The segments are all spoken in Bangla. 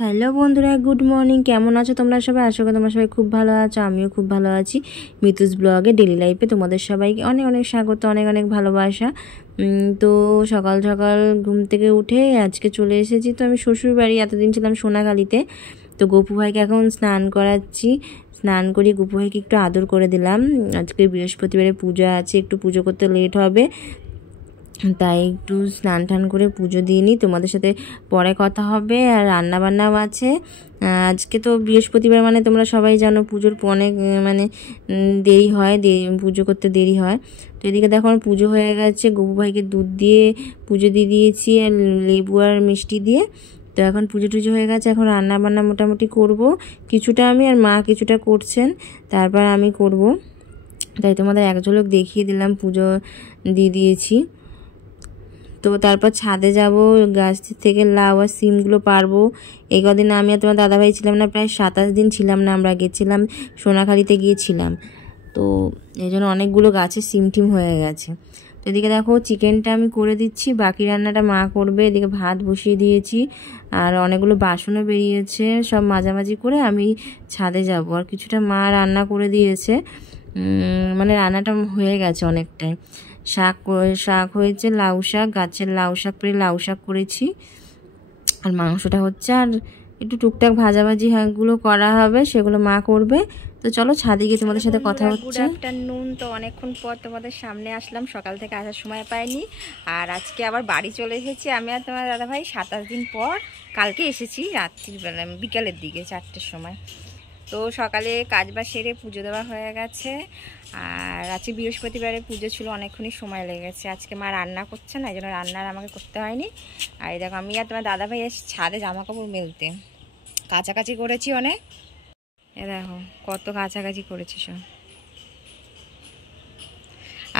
হ্যালো বন্ধুরা, গুড মর্নিং। কেমন আছো তোমরা সবাই? আশা করি তোমরা সবাই খুব ভালো আছো। আমিও খুব ভালো আছি। মিতুস ব্লগে ডেলি লাইফে তোমাদের সবাইকে অনেক অনেক স্বাগত, অনেক অনেক ভালোবাসা। তো সকাল সকাল ঘুম থেকে উঠে আজকে চলে এসেছি। তো আমি শ্বশুর বাড়ি, এতদিন ছিলাম সোনাখালিতে। তো গপু ভাইকে এখন স্নান করাচ্ছি। স্নান করিয়ে গপু ভাইকে একটু আদর করে দিলাম। আজকে বৃহস্পতিবারে পূজা আছে, একটু পুজো করতে লেট হবে, তাই একটু স্নান টান করে পুজো দিয়ে নিই। তোমাদের সাথে পরে কথা হবে। আর রান্না বান্নাও আছে। আজকে তো বৃহস্পতিবার, মানে তোমরা সবাই জানো পুজোর অনেক দেরি হয়, পুজো করতে দেরি হয়। তো এদিকে দেখো আমার পুজো হয়ে গেছে। গপু ভাইকে দুধ দিয়ে পুজো দিয়ে দিয়েছি, আর লেবু আর মিষ্টি দিয়ে। তো এখন পুজো টুজো হয়ে গেছে। এখন রান্না বান্না মোটামুটি করব, কিছুটা আমি আর মা কিছুটা করছেন, তারপর আমি করব। তাই তোমাদের এক ঝলক দেখিয়ে দিলাম, পুজো দিয়ে দিয়েছি। তো তারপর ছাদে যাব, গাছ থেকে লাউ আর সিমগুলো পারবো। এই কদিন আমি আর তোমার দাদাভাই ছিলাম না, প্রায় 27 দিন ছিলাম না। আমরা গেছিলাম সোনাখালিতে গিয়েছিলাম, তো এই জন্য অনেকগুলো গাছে সিম টিম হয়ে গেছে। তো এদিকে দেখো চিকেনটা আমি করে দিচ্ছি, বাকি রান্নাটা মা করবে। এদিকে ভাত বসিয়ে দিয়েছি, আর অনেকগুলো বাসনও বেরিয়েছে, সব মাঝামাঝি করে আমি ছাদে যাব। আর কিছুটা মা রান্না করে দিয়েছে, মানে রান্নাটা হয়ে গেছে অনেকটাই। শাক হয়েছে, লাউ শাক, গাছের লাউ শাক করে লাউ শাক করেছি। আর মাংসটা হচ্ছে, আর একটু টুকটাক ভাজাভাজি গুলো করা হবে, সেগুলো মা করবে। তো চলো ছাদে গিয়ে তোমাদের সাথে কথা হচ্ছে। Good afternoon. তো অনেকক্ষণ পর তোমাদের সামনে আসলাম, সকাল থেকে আসার সময় পাইনি। আর আজকে আবার বাড়ি চলে এসেছি আমি আর তোমার দাদাভাই। 27 দিন পর কালকে এসেছি, রাত্রিবেলা বিকালের দিকে 4টের সময়। তো সকালে কাজবাজ সেরে পুজো দেওয়া হয়ে গেছে। আর আজকে বৃহস্পতিবারে পুজো ছিল, অনেকক্ষণই সময় লেগেছে। আজকে মা রান্না করছে না, এই জন্য রান্নার আমাকে করতে হয়নি। আর এই দেখো আমি আর তোমার দাদাভাই এসে ছাদে জামা কাপড় মেলতে, কাছাকাছি করেছি অনেক। এ দেখো কত কাছাকাছি করেছি সব।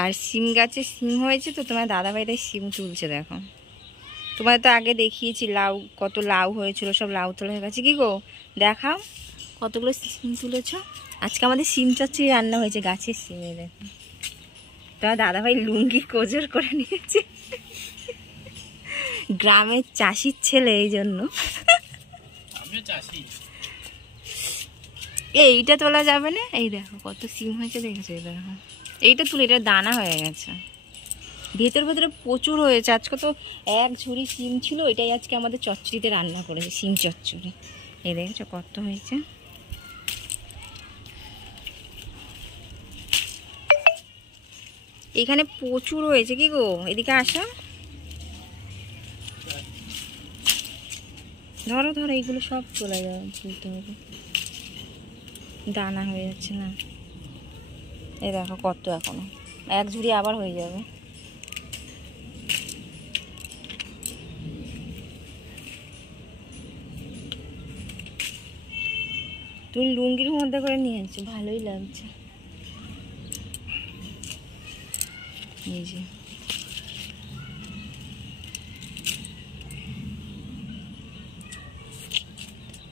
আর সিম গাছে সিম হয়েছে, তো তোমার দাদাভাই তাই সিম তুলছে। দেখো তোমার তো আগে দেখিয়েছি লাউ, কত লাউ হয়েছিল, সব লাউ তোলা হয়ে গেছে। কি গো দেখাও কতগুলো সিম তুলেছ। আজকে আমাদের সিম চচ্চড়ি রান্না হয়েছে, গাছের সিমে। দেখো তোমার দাদাভাই লুঙ্গি কোজর করে নিয়েছে, গ্রামের চাষির ছেলে, এই জন্য। এইটা তোলা যাবে না? এই দেখো কত সিম হয়েছে, দেখেছো? এই দেখো এইটা তুলে, এটা দানা হয়ে গেছে, ভেতর ভেতরে প্রচুর হয়েছে। আজকে তো এক ঝুড়ি সিম ছিল, এটাই আজকে আমাদের চচ্চড়িতে রান্না করেছে, সিম চচ্চড়ি। এই দেখেছো কত হয়েছে। এখানে প্রচুর হয়েছে। কি গো এদিকে আসো, ধরো ধরো, এইগুলো সব চলে যাবে, তুলতে হবে, দানা হয়ে যাচ্ছে না। এই দেখো কত, এখনো এক ঝুড়ি আবার হয়ে যাবে। তুমি লুঙ্গির মধ্যে করে নিয়েছো, ভালোই লাগছে। এই যে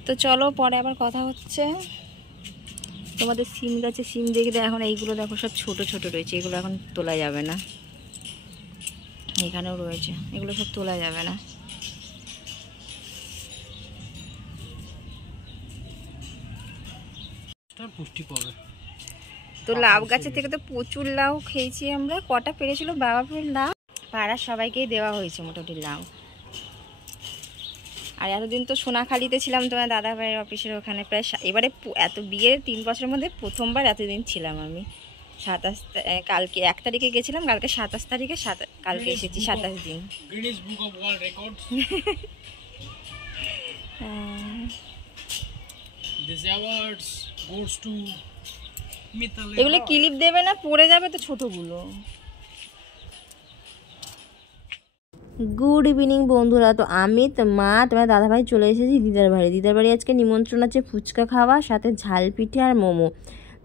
তো চলো পরে আবার কথা হচ্ছে। তোমাদের সিম গাছে সিম দেখে এখন এইগুলো দেখো সব ছোট ছোট রয়েছে, এগুলো এখন তোলা যাবে না। এখানেও রয়েছে, এগুলো সব তোলা যাবে না। পুষ্টি পাবে। তো লাউ গাছের থেকে তো প্রচুর লাউ খেয়েছি আমরা। কটা পেরেছিল বাবা ফুল লাউ, পাড়ার সবাইকেই দেওয়া হয়েছে মোটামুটি লাউ। আর এতদিন তো সোনাখালিতে ছিলাম তোমার দাদা ভাইয়ের অফিসের ওখানে, প্রায় এবারে এত বিয়ের 3 বছরের মধ্যে প্রথমবার এতদিন ছিলাম আমি। 27 কালকে 1 তারিখে গেছিলাম, কালকে 27 তারিখে, কালকে এসেছি 27 দিন। Guinness book of world records. This awards goes to Mitali. এগুলো ক্লিপ দেবে না, পড়ে যাবে তো ছোটগুলো। গুড ইভিনিং বন্ধুরা। তো আমি তো মা তোমার দাদাভাই চলে এসেছি দিদার বাড়ি। দিদার বাড়ি আজকে নিমন্ত্রণ আছে ফুচকা খাওয়া, সাথে ঝাল পিঠে আর মোমো।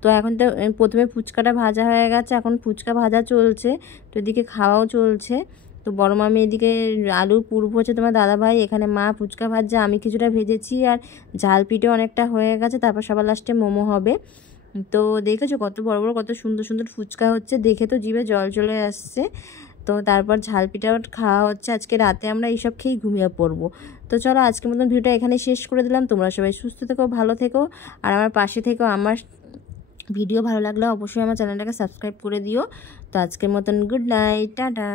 তো এখন তো প্রথমে ফুচকাটা ভাজা হয়ে গেছে, এখন ফুচকা ভাজা চলছে, তো এদিকে খাওয়াও চলছে। তো বড় মামি এদিকে আলুর পুর ভরছে, তোমার দাদাভাই এখানে মা ফুচকা ভাজছে, আমি কিছুটা ভেজেছি, আর ঝাল পিঠে অনেকটা হয়ে গেছে। তারপর সবার লাস্টে মোমো হবে। তো দেখেছো কত বড় বড়, কত সুন্দর সুন্দর ফুচকা হচ্ছে, দেখে তো জিভে জল চলে আসছে। তো তারপর ঝাল পিঠাও খাওয়া হচ্ছে। আজকে রাতে আমরা এইসব খেয়েই ঘুমিয়ে পড়বো। তো চলো আজকের মতন ভিডিওটা এখানে শেষ করে দিলাম। তোমরা সবাই সুস্থ থেকো, ভালো থেকো, আর আমার পাশে থেকো। আমার ভিডিও ভালো লাগলে অবশ্যই আমার চ্যানেলটাকে সাবস্ক্রাইব করে দিও। তো আজকের মতন গুড নাইট, টাটা।